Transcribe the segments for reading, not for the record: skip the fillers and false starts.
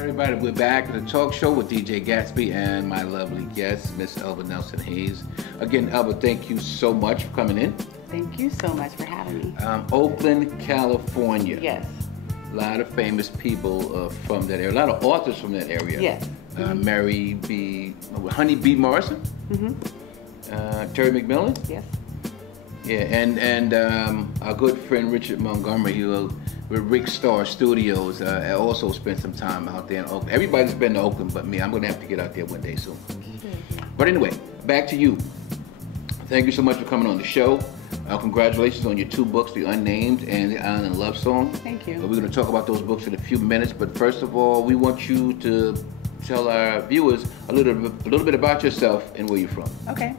right, everybody, we're back at the talk show with DJ Gatsby and my lovely guest, Miss Elva NelsonHayes. Again, Elva, thank you so much for coming in. Thank you so much for having me. Oakland, California. Yes. A lot of famous people from that area, a lot of authors from that area. Yes. Mary B. Honey B. Morrison. Terry McMillan. Yes. Yeah, and our good friend Richard Montgomery, who with Rick Star Studios, also spent some time out there in Oakland. Everybody's been to Oakland but me. I'm going to have to get out there one day soon. But anyway, back to you. Thank you so much for coming on the show. Congratulations on your 2 books, The Unnamed and The Island Love Song. Thank you. We're going to talk about those books in a few minutes, but first of all, we want you to tell our viewers a little bit about yourself and where you're from. Okay.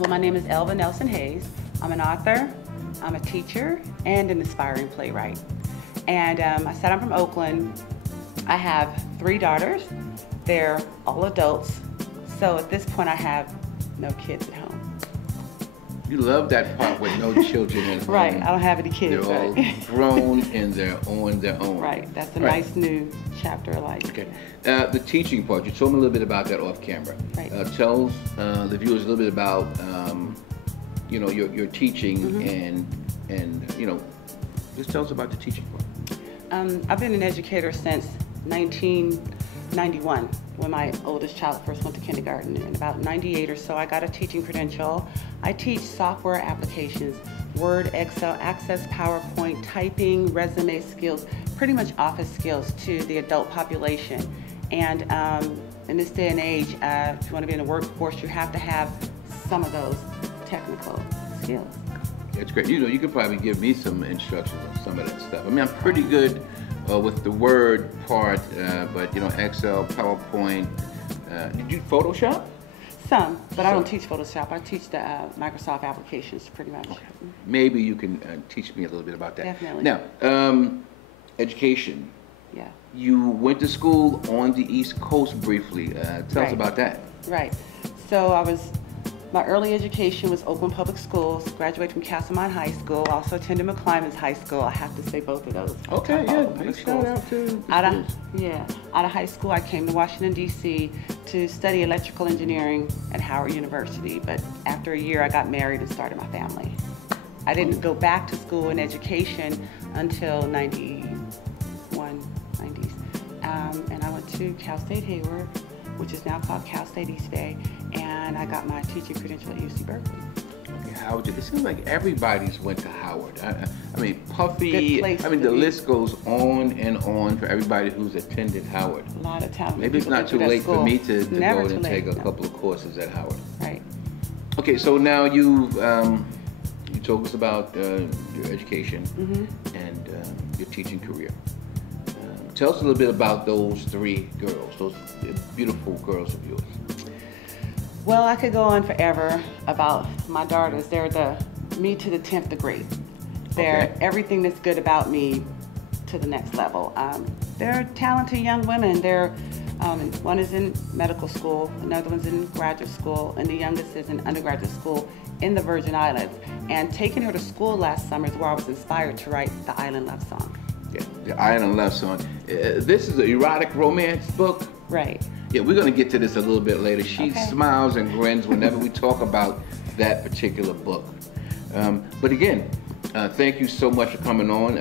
Well, my name is Elva NelsonHayes. I'm an author, I'm a teacher, and an aspiring playwright. And I said I'm from Oakland. I have 3 daughters. They're all adults. So at this point, I have no kids at home. You love that part with no children at home. Right, I don't have any kids. They're all grown and they're on their own. Right, that's a nice new chapter of life. Okay, the teaching part, you told me a little bit about that off camera. Right. Tell the viewers a little bit about you know, your teaching and you know, just tell us about the teaching part. I've been an educator since 1991 when my oldest child first went to kindergarten. In about 98 or so, I got a teaching credential. I teach software applications, Word, Excel, Access, PowerPoint, typing, resume skills, pretty much office skills to the adult population. And in this day and age, if you want to be in the workforce, you have to have some of those technical skills. It's great. You know, you could probably give me some instructions on some of that stuff. I mean, I'm pretty good with the Word part, but you know, Excel, PowerPoint. Did you Photoshop? Some, but I don't teach Photoshop. I teach the Microsoft applications pretty much. Okay. Maybe you can teach me a little bit about that. Definitely. Now, education. Yeah. You went to school on the East Coast briefly. Tell us about that. Right. So my early education was Oakland Public Schools, graduated from Castlemont High School, also attended McClymonds High School. I have to say both of those. Okay, yeah, big shout out to out of high school, I came to Washington, D.C. to study electrical engineering at Howard University, but after a year, I got married and started my family. I didn't go back to school in education until 91, 90s, and I went to Cal State Hayward, which is now called Cal State East Bay, and I got my teaching credential at UC Berkeley. Okay, Howard, it seems like everybody's went to Howard. I mean, Puffy, I mean, the list goes on and on for everybody who's attended Howard. A lot of talent. Maybe it's not too late for me to go and take a couple of courses at Howard. Right. Okay, so now you told us about your education and your teaching career. Tell us a little bit about those 3 girls, those beautiful girls of yours. Well, I could go on forever about my daughters. They're me to the 10th degree. They're everything that's good about me to the next level. They're talented young women. One is in medical school, another one's in graduate school, and the youngest is in undergraduate school in the Virgin Islands. And taking her to school last summer is where I was inspired to write the Island Love Song. Yeah, the Island Love Song. This is an erotic romance book. Right. Yeah, we're going to get to this a little bit later. She smiles and grins whenever we talk about that particular book. But again, thank you so much for coming on.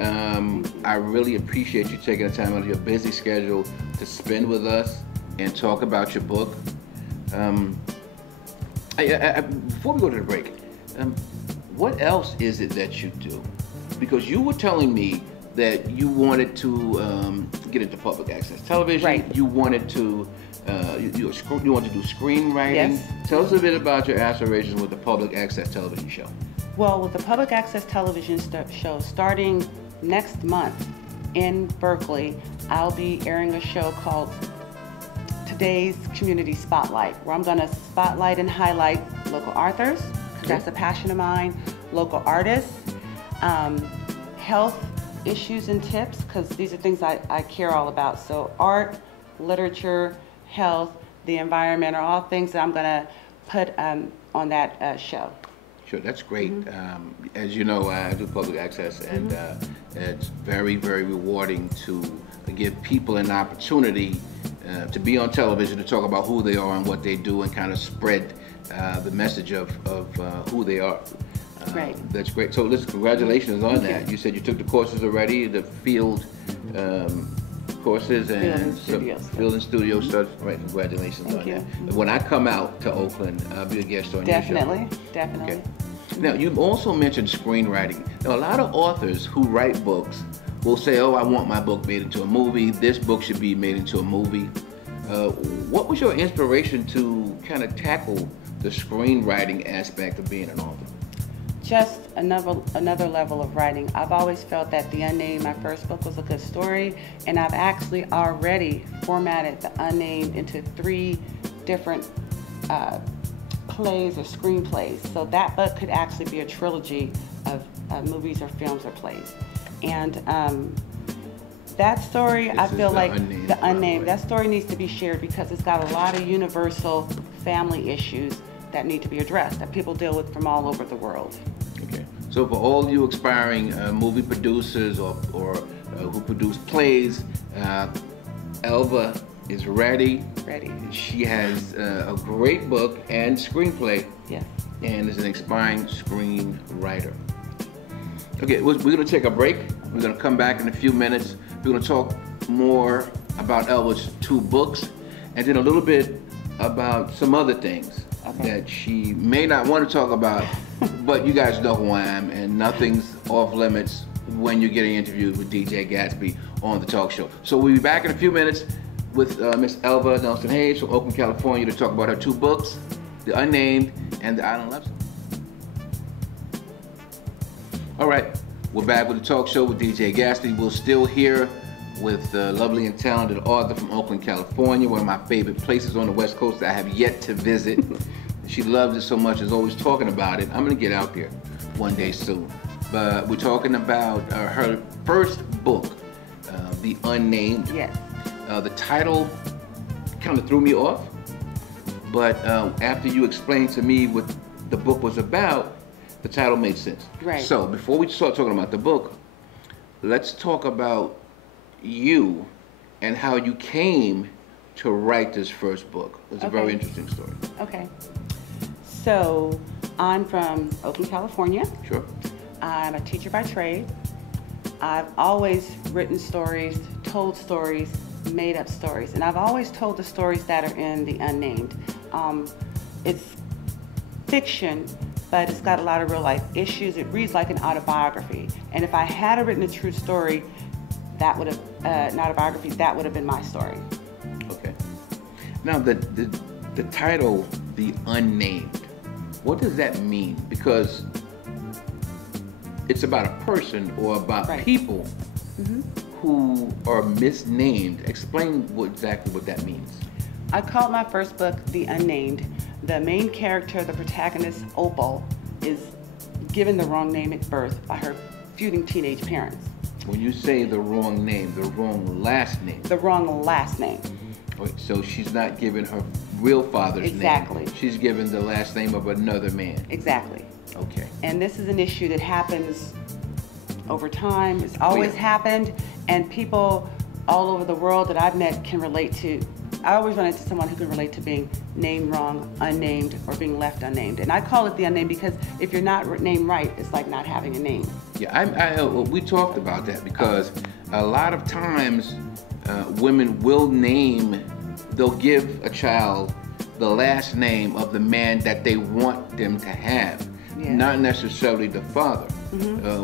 I really appreciate you taking the time out of your busy schedule to spend with us and talk about your book. Before we go to the break, what else is it that you do? Because you were telling me that you wanted to get into public access television. Right. You wanted to you wanted to do screenwriting. Yes. Tell us a bit about your aspirations with the public access television show. Well, with the public access television show starting next month in Berkeley, I'll be airing a show called Today's Community Spotlight, where I'm going to spotlight and highlight local authors, because that's a passion of mine, local artists, health issues and tips, because these are things I care all about. So art, literature, health, the environment are all things that I'm going to put on that show. Sure, that's great. As you know, I do public access, and it's very, very rewarding to give people an opportunity to be on television, to talk about who they are and what they do, and kind of spread the message of who they are. Right. That's great. So listen, congratulations on that. You said you took the courses already, the field courses and field and studio stuff. Right, congratulations on that. When I come out to Oakland, I'll be a guest on your show. Definitely. Okay. Now, you also mentioned screenwriting. Now, a lot of authors who write books will say, oh, I want my book made into a movie. This book should be made into a movie. What was your inspiration to kind of tackle the screenwriting aspect of being an author? Just another level of writing. I've always felt that The Unnamed, my first book, was a good story, and I've actually already formatted The Unnamed into 3 different plays or screenplays. So that book could actually be a trilogy of movies or films or plays. And that story, I feel like The Unnamed, that story needs to be shared because it's got a lot of universal family issues that need to be addressed, that people deal with from all over the world. Okay. So for all you aspiring movie producers or who produce plays, Elva is ready. She has a great book and screenplay. Yes. And is an aspiring screenwriter. Okay, we're going to take a break. We're going to come back in a few minutes. We're going to talk more about Elva's 2 books, and then a little bit about some other things that she may not want to talk about, but you guys know who I am, and nothing's off limits when you're getting interviewed with DJ Gatsby on the talk show. So we'll be back in a few minutes with Miss Elva NelsonHayes from Oakland, California, to talk about her 2 books, The Unnamed and The Island Love Song. All right, we're back with the talk show with DJ Gatsby. We're still here with the lovely and talented author from Oakland, California, one of my favorite places on the West Coast that I have yet to visit. She loves it so much, is always talking about it. I'm gonna get out there one day soon. But we're talking about her first book, The Unnamed. Yes. The title kind of threw me off, but after you explained to me what the book was about, the title made sense. Right. So before we start talking about the book, let's talk about you and how you came to write this first book. It's a very interesting story. Okay. So I'm from Oakland, California. Sure. I'm a teacher by trade. I've always written stories, told stories, made up stories, and I've always told the stories that are in The Unnamed. It's fiction, but it's got a lot of real life issues. It reads like an autobiography. And if I had written a true story, that would have, an autobiography, that would have been my story. Okay. Now the title, The Unnamed, what does that mean? Because it's about a person or about people who are misnamed. Explain exactly what that means. I called my first book The Unnamed. The main character, the protagonist, Opal, is given the wrong name at birth by her feuding teenage parents. When you say the wrong name, the wrong last name. The wrong last name. Wait, so she's not given her real father's Exactly. name. She's given the last name of another man. Exactly. Okay. And this is an issue that happens over time. It's always happened, and people all over the world that I've met can relate to. I always run into someone who can relate to being named wrong, unnamed, or being left unnamed. And I call it The Unnamed because if you're not named right, it's like not having a name. Yeah, we talked about that because a lot of times women will they'll give a child the last name of the man that they want them to have, not necessarily the father.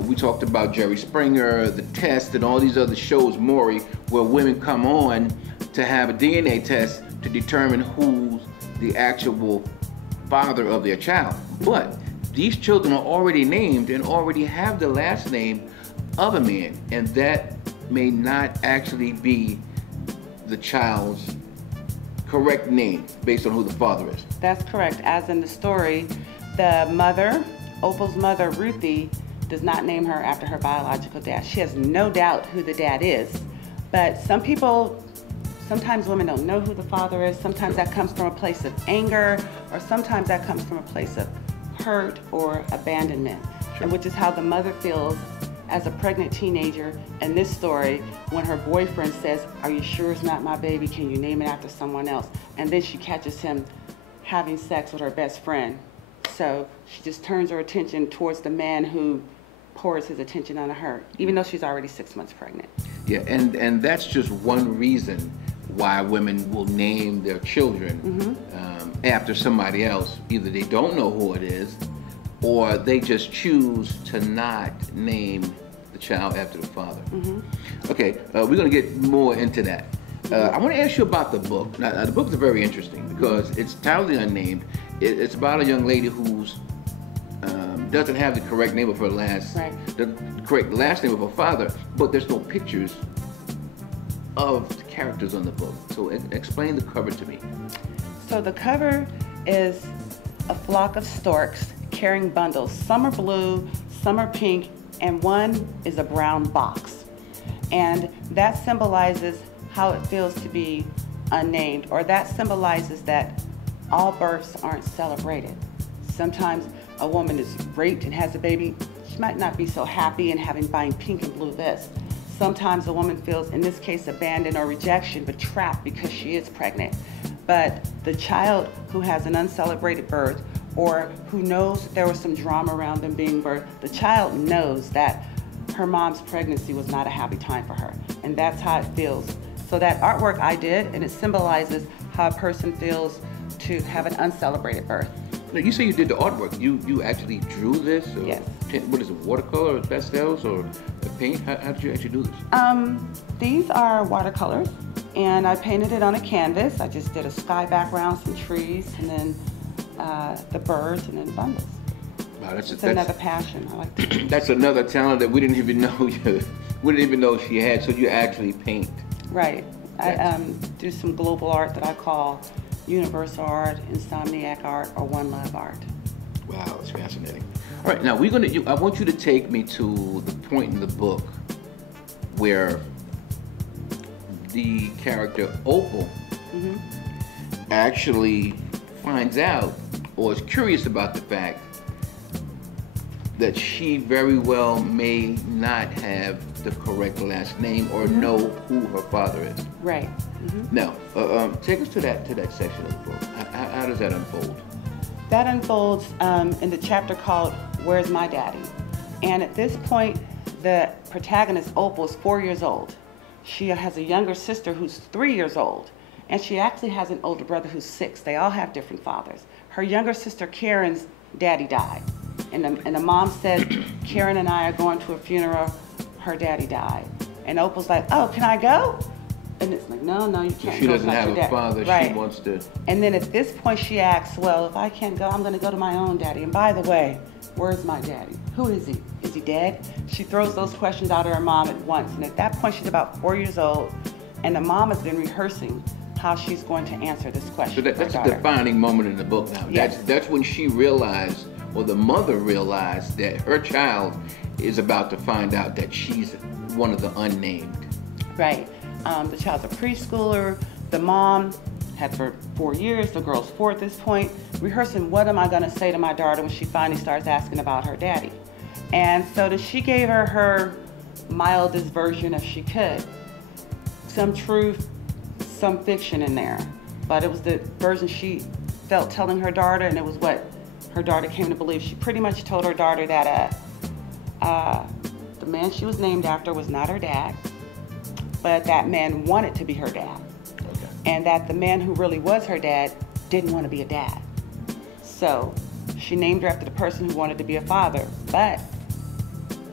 We talked about Jerry Springer, The Test, and all these other shows, Maury, where women come on to have a DNA test to determine who's the actual father of their child. But these children are already named and already have the last name of a man, and that may not actually be the child's correct name based on who the father is. That's correct. As in the story, the mother, Opal's mother, Ruthie, does not name her after her biological dad. She has no doubt who the dad is, but sometimes women don't know who the father is. Sometimes that comes from a place of anger, or sometimes that comes from a place of hurt or abandonment, and which is how the mother feels as a pregnant teenager in this story when her boyfriend says, "Are you sure it's not my baby? Can you name it after someone else?" And then she catches him having sex with her best friend. So she just turns her attention towards the man who pours his attention on her, even though she's already 6 months pregnant. Yeah, and that's just one reason why women will name their children after somebody else. Either they don't know who it is, or they just choose to not name the child after the father. Okay, we're going to get more into that. I want to ask you about the book. Now, the book is very interesting because it's titled Unnamed. It's about a young lady who's doesn't have the correct name of her the correct last name of her father, but there's no pictures of the characters on the book. So explain the cover to me. So the cover is a flock of storks carrying bundles. Some are blue, some are pink, and one is a brown box. And that symbolizes how it feels to be unnamed, or that symbolizes that all births aren't celebrated. Sometimes a woman is raped and has a baby, she might not be so happy in buying pink and blue this. Sometimes a woman feels, in this case, abandoned or rejection, but trapped because she is pregnant. But the child who has an uncelebrated birth, or who knows that there was some drama around them being birthed, the child knows that her mom's pregnancy was not a happy time for her. And that's how it feels. So that artwork I did, and it symbolizes how a person feels to have an uncelebrated birth. Now, you say you did the artwork. You actually drew this? Or Yes. What is it, watercolor or pastels or paint? How did you actually do this? These are watercolors, and I painted it on a canvas. I just did a sky background, some trees, and then the birds, and then bundles. Wow, that's another passion. I like to. That's another talent that we didn't even know she had. So you actually paint. Right. I do some global art that I call universal art, insomniac art, or one love art. Wow, that's fascinating. All right, now I want you to take me to the point in the book where the character Opal actually finds out, or is curious about the fact that she very well may not have the correct last name or know who her father is. Right. Now, take us to that section of the book. How does that unfold? That unfolds in the chapter called "Where's My Daddy?" And at this point, the protagonist, Opal, is 4 years old. She has a younger sister who's 3 years old, and she actually has an older brother who's 6. They all have different fathers. Her younger sister, Karen's daddy died. And the mom said, "Karen and I are going to a funeral. Her daddy died." And Opal's like, "Oh, can I go?" And it's like, no, you can't. She doesn't have a father. Right. She wants to. And then at this point, she asks, "Well, if I can't go, I'm going to go to my own daddy. And by the way, where's my daddy? Who is he? Is he dead?" She throws those questions out at her mom at once. And at that point, she's about 4 years old, and the mom has been rehearsing how she's going to answer this question. So that's a defining moment in the book now. Yes. That's when she realized, or the mother realized, that her child is about to find out that she's one of the unnamed. Right. The child's a preschooler. The mom had for 4 years, the girl's 4 at this point, rehearsing what am I going to say to my daughter when she finally starts asking about her daddy. And so she gave her mildest version if she could. Some truth, some fiction in there. But it was the version she felt telling her daughter, and it was what her daughter came to believe. She pretty much told her daughter that the man she was named after was not her dad, but that man wanted to be her dad. Okay. And that the man who really was her dad didn't want to be a dad. So she named her after the person who wanted to be a father. But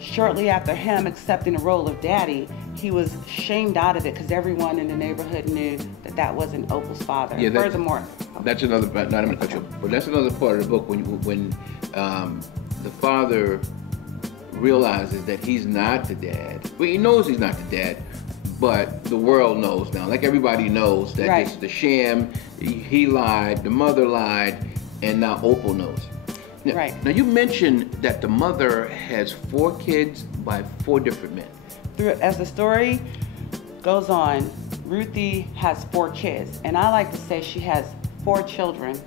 shortly after him accepting the role of daddy, he was shamed out of it because everyone in the neighborhood knew that that wasn't Opal's father. Yeah, furthermore, that's another. Not I'm going to cut you, but that's another part of the book when the father realizes that he's not the dad. Well, he knows he's not the dad, but the world knows now. Like everybody knows that Right. it's the sham. He lied. The mother lied, and now Opal knows. Now, Right. Now you mentioned that the mother has 4 kids by 4 different men. as the story goes on, Ruthie has 4 kids, and I like to say she has 4 children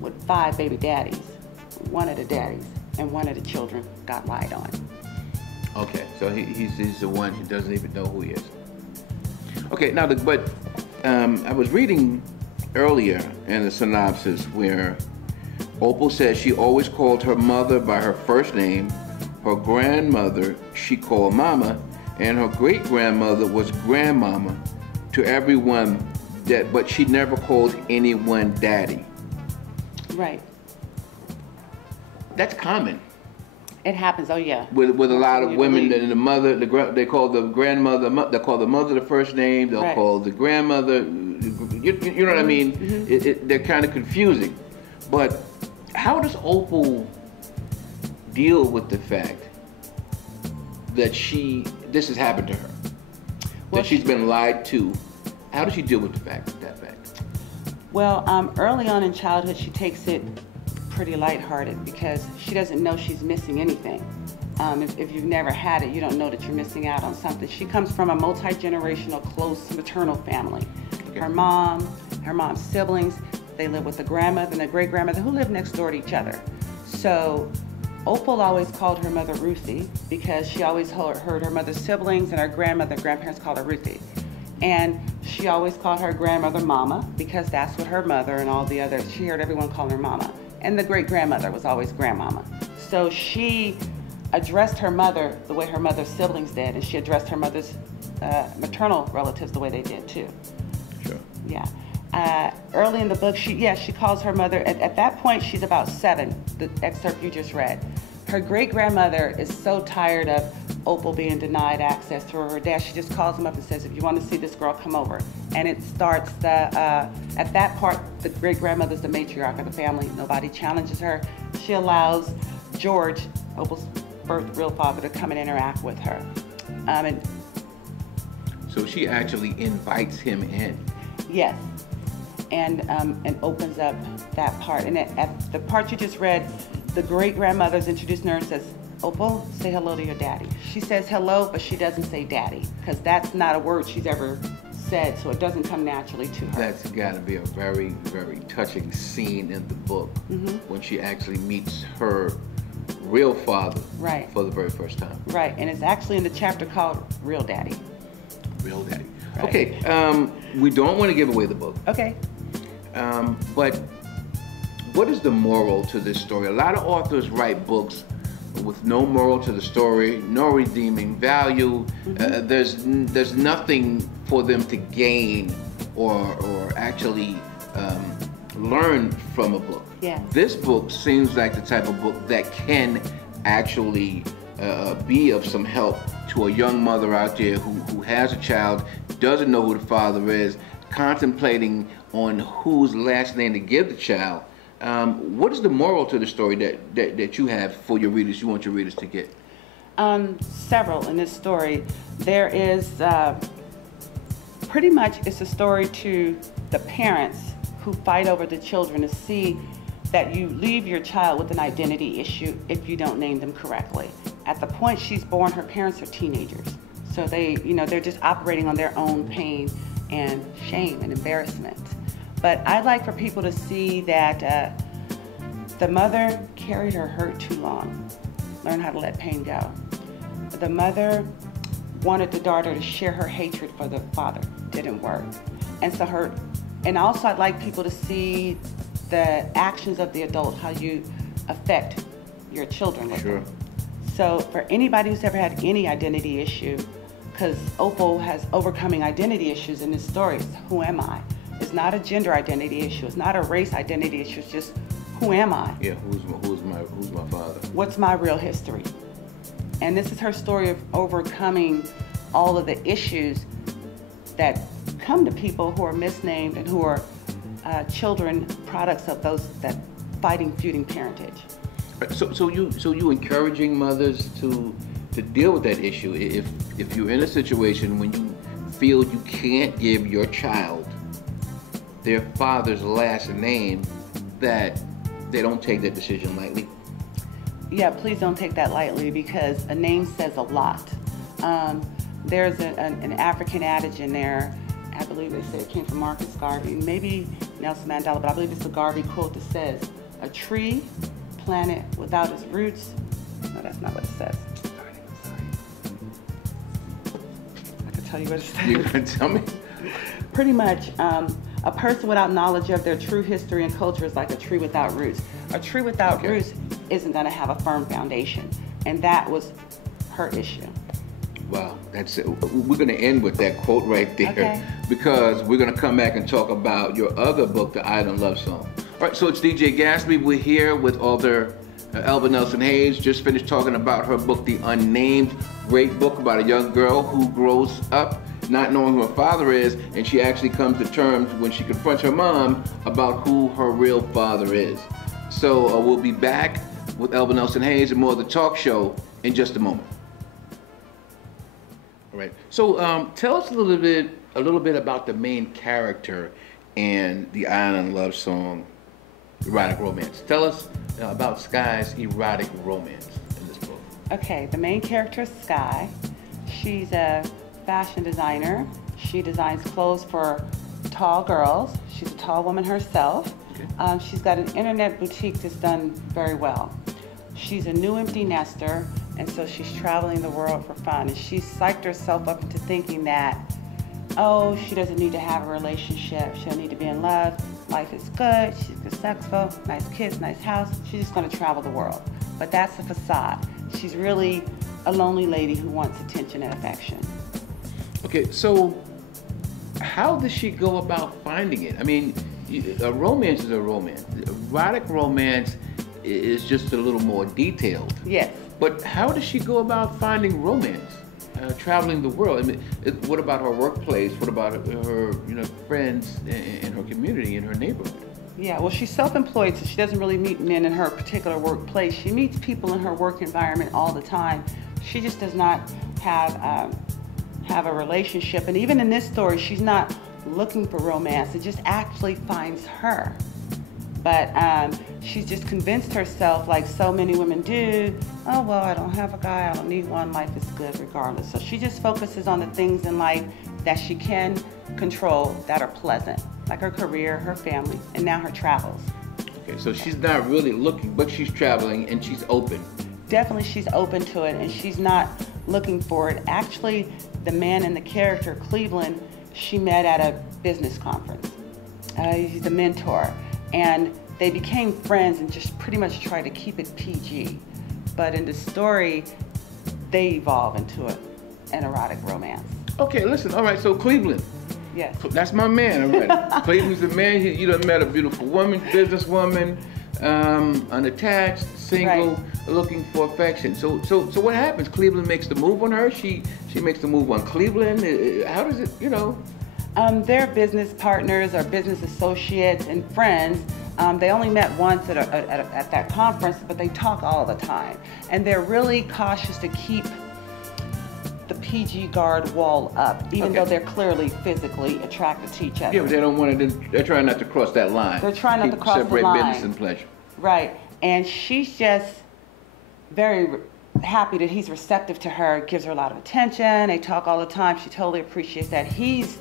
with 5 baby daddies. one of the daddies, and one of the children got lied on. Okay, so he's the one who doesn't even know who he is. Okay, now, I was reading earlier in the synopsis where Opal says she always called her mother by her first name, her grandmother she called Mama, and her great-grandmother was Grandmama to everyone, but she never called anyone Daddy. Right. That's common. It happens, oh yeah. With a lot of women, and the mother, they call the grandmother, they call the mother the first name, they'll right. call the grandmother, you know what I mean? Mm-hmm. They're kind of confusing. But how does Opal deal with the fact that this has happened to her? Well, that she's been lied to? How does she deal with that fact? Well, early on in childhood, she takes it pretty lighthearted because she doesn't know she's missing anything. If you've never had it, you don't know that you're missing out on something. She comes from a multi-generational, close maternal family. Okay. Her mom's siblings, they live with a grandmother and a great-grandmother who live next door to each other. So Opal always called her mother Ruthie because she always heard her mother's siblings and her grandmother and grandparents called her Ruthie. And she always called her grandmother Mama because that's what her mother and all the others, she heard everyone call her Mama. And the great-grandmother was always Grandmama. So she addressed her mother the way her mother's siblings did, and she addressed her mother's maternal relatives the way they did too. Sure. Yeah. Early in the book, she calls her mother, at that point she's about 7, the excerpt you just read. Her great-grandmother is so tired of Opal being denied access to her dad, she just calls him up and says, if you want to see this girl, come over. And it starts at that part, the great-grandmother's the matriarch of the family. Nobody challenges her. She allows George, Opal's real father, to come and interact with her. So she actually invites him in. Yes, and opens up that part. And at the part you just read, the great-grandmother's introducing her and says, Opal, say hello to your daddy. She says hello, but she doesn't say daddy, because that's not a word she's ever said, so it doesn't come naturally to her. That's got to be a very, very touching scene in the book, when she actually meets her real father for the very first time. Right, and it's actually in the chapter called Real Daddy. Real Daddy. Right. Okay, we don't want to give away the book. Okay. But what is the moral to this story? A lot of authors write books with no moral to the story, no redeeming value. There's nothing for them to gain or actually learn from a book. Yeah. This book seems like the type of book that can actually be of some help to a young mother out there who has a child, doesn't know who the father is, contemplating on whose last name to give the child. What is the moral to the story that you have for your readers, you want your readers to get? Several in this story. There is, pretty much it's a story to the parents who fight over the children to see that you leave your child with an identity issue if you don't name them correctly. At the point she's born, her parents are teenagers. So they're just operating on their own pain and shame and embarrassment. But I'd like for people to see that the mother carried her hurt too long, learn how to let pain go. The mother wanted the daughter to share her hatred for the father, didn't work. And also I'd like people to see the actions of the adult, how you affect your children with them. So for anybody who's ever had any identity issue, because Opal has overcoming identity issues in this story, it's who am I? It's not a gender identity issue. It's not a race identity issue. It's just, who am I? Yeah, who's my father? What's my real history? And this is her story of overcoming all of the issues that come to people who are misnamed and who are children, products of those that feuding parentage. So you encouraging mothers to deal with that issue if you're in a situation when you feel you can't give your child their father's last name, that they don't take that decision lightly? Yeah, please don't take that lightly, because a name says a lot. There's an African adage in there, I believe they said it came from Marcus Garvey, maybe Nelson Mandela, but I believe it's a Garvey quote that says, a tree planet without its roots. No, that's not what it says. I can tell you what it says. You gonna tell me? Pretty much, a person without knowledge of their true history and culture is like a tree without roots. A tree without roots isn't going to have a firm foundation, and that was her issue. Wow, that's it. We're going to end with that quote right there, because we're going to come back and talk about your other book, The Island Love Song. All right, so it's DJ Gatsby. We're here with author Elva NelsonHayes. Just finished talking about her book, The Unnamed, great book about a young girl who grows up not knowing who her father is, and she actually comes to terms when she confronts her mom about who her real father is. So we'll be back with Elva NelsonHayes and more of the talk show in just a moment. All right. So tell us a little bit about the main character in The Island Love Song, erotic romance. Tell us about Skye's erotic romance in this book. Okay, the main character is Skye. She's a fashion designer. She designs clothes for tall girls. She's a tall woman herself. Okay. She's got an internet boutique that's done very well. She's a new empty nester, and so she's traveling the world for fun. And she's psyched herself up into thinking that, oh, she doesn't need to have a relationship. She don't need to be in love. Life is good. She's successful. Nice kids, nice house. She's just going to travel the world. But that's a facade. She's really a lonely lady who wants attention and affection. Okay, so how does she go about finding it? I mean, a romance is a romance. Erotic romance is just a little more detailed. Yes. But how does she go about finding romance, traveling the world? I mean, what about her workplace? What about her, friends in her community, in her neighborhood? Yeah, well, she's self-employed, so she doesn't really meet men in her particular workplace. She meets people in her work environment all the time. She just does not have a relationship. And even in this story, she's not looking for romance. It just actually finds her. But she's just convinced herself, like so many women do, oh, well, I don't have a guy, I don't need one, life is good regardless. So she just focuses on the things in life that she can control that are pleasant, like her career, her family, and now her travels. Okay, so she's not really looking, but she's traveling and she's open. Definitely she's open to it, and she's not looking for it. Actually, the man in the character, Cleveland, she met at a business conference. He's a mentor, and they became friends and just pretty much tried to keep it PG. But in the story, they evolve into an erotic romance. Okay, listen, all right, so Cleveland. Yes. That's my man already. Cleveland's the man. You done met a beautiful woman, businesswoman, unattached, single, looking for affection. So what happens? Cleveland makes the move on her. She makes the move on Cleveland. How does it, They're business partners or business associates and friends. They only met once at that conference, but they talk all the time. And they're really cautious to keep the PG guard wall up, even though they're clearly physically attracted to each other. Yeah, but they don't want to, they're trying not to cross that line. They're trying not to cross the line. Separate business and pleasure. Right, and she's just very happy that he's receptive to her, gives her a lot of attention, they talk all the time, she totally appreciates that. He's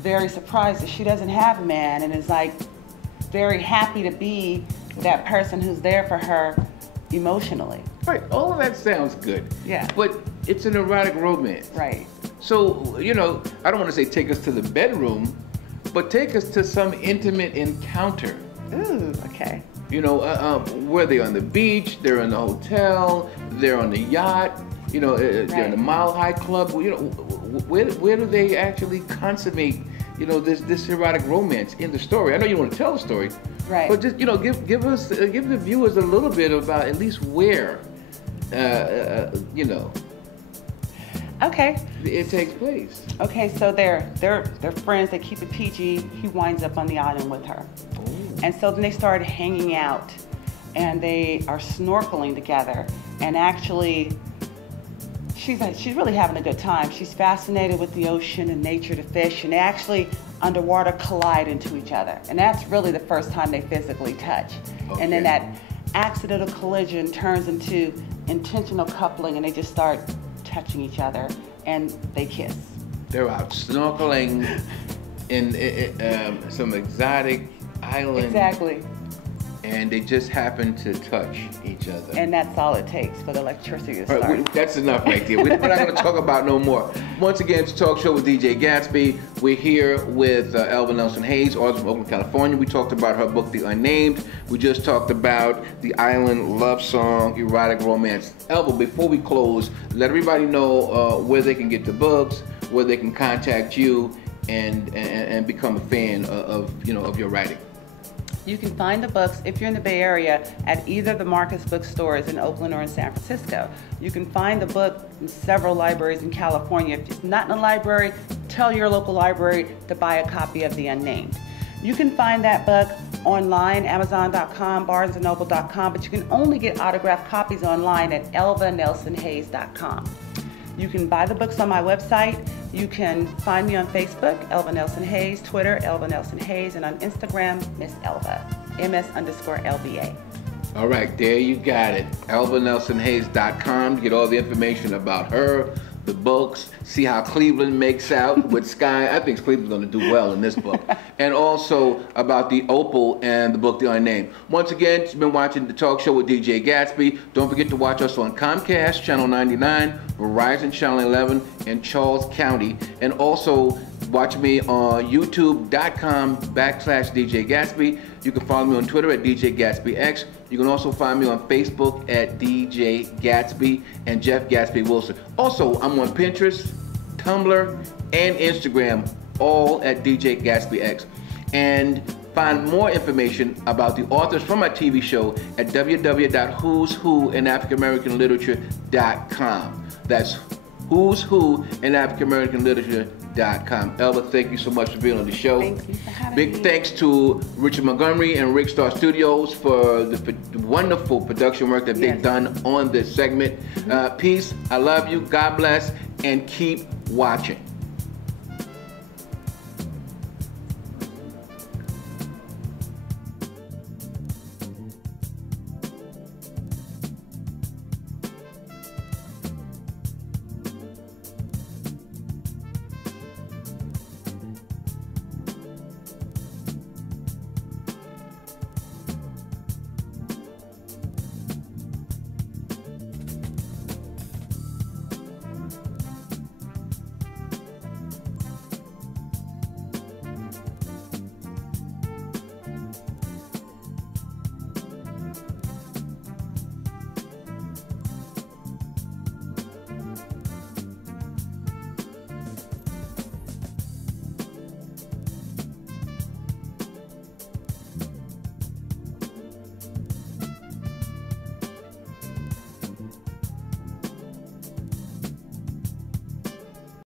very surprised that she doesn't have a man and is like very happy to be that person who's there for her emotionally. Right, all of that sounds good. Yeah. But it's an erotic romance. Right. So, I don't want to say take us to the bedroom, but take us to some intimate encounter. Ooh, okay. Where they on the beach, they're in the hotel, they're on the yacht, they're in the Mile High Club. Where do they actually consummate, this erotic romance in the story? I know you want to tell the story, right? But just give the viewers a little bit about at least where, Okay. It takes place. Okay, so they're friends. They keep it PG. He winds up on the island with her. And so then they started hanging out, and they are snorkeling together. And actually, she's really having a good time. She's fascinated with the ocean and nature, the fish, and they actually underwater collide into each other. And that's really the first time they physically touch. Okay. And then that accidental collision turns into intentional coupling, and they just start touching each other, and they kiss. They're out snorkeling in some exotic island. Exactly. and they just happen to touch each other. And that's all it takes for the electricity to start. Right, that's enough right there. We're not going to talk about no more. Once again, it's a talk show with DJ Gatsby. We're here with Elva NelsonHayes, author from Oakland, California. We talked about her book, The Unnamed. We just talked about the island love song, erotic romance. Elva, before we close, let everybody know where they can get the books, where they can contact you, and become a fan of your writing. You can find the books, if you're in the Bay Area, at either the Marcus bookstores in Oakland or in San Francisco. You can find the book in several libraries in California. If it's not in a library, tell your local library to buy a copy of The Unnamed. You can find that book online, Amazon.com, BarnesandNoble.com, but you can only get autographed copies online at ElvaNelsonHayes.com. You can buy the books on my website. You can find me on Facebook, Elva NelsonHayes, Twitter, Elva NelsonHayes, and on Instagram, Miss Elva, MS_LVA. All right, there you got it. ElvaNelsonHayes.com to get all the information about her, the books, see how Cleveland makes out with Skye. I think Cleveland's going to do well in this book. And also about the Opal and the book, The Unnamed. Once again, you've been watching the talk show with DJ Gatsby. Don't forget to watch us on Comcast, Channel 99, Verizon, Channel 11, in Charles County. And also watch me on youtube.com/DJ Gatsby. You can follow me on Twitter at DJ GatsbyX. You can also find me on Facebook at DJ Gatsby and Jeff Gatsby Wilson. Also, I'm on Pinterest, Tumblr, and Instagram, all at DJ GatsbyX. And find more information about the authors from my TV show at www.who'swhoinafricanamericanliterature.com. That's who'swhoinafricanamericanliterature.com. Elva, thank you so much for being on the show. Thank you for having me. Big thanks to Richard Montgomery and Rick Star Studios for the wonderful production work that they've done on this segment. Peace, I love you, God bless, and keep watching.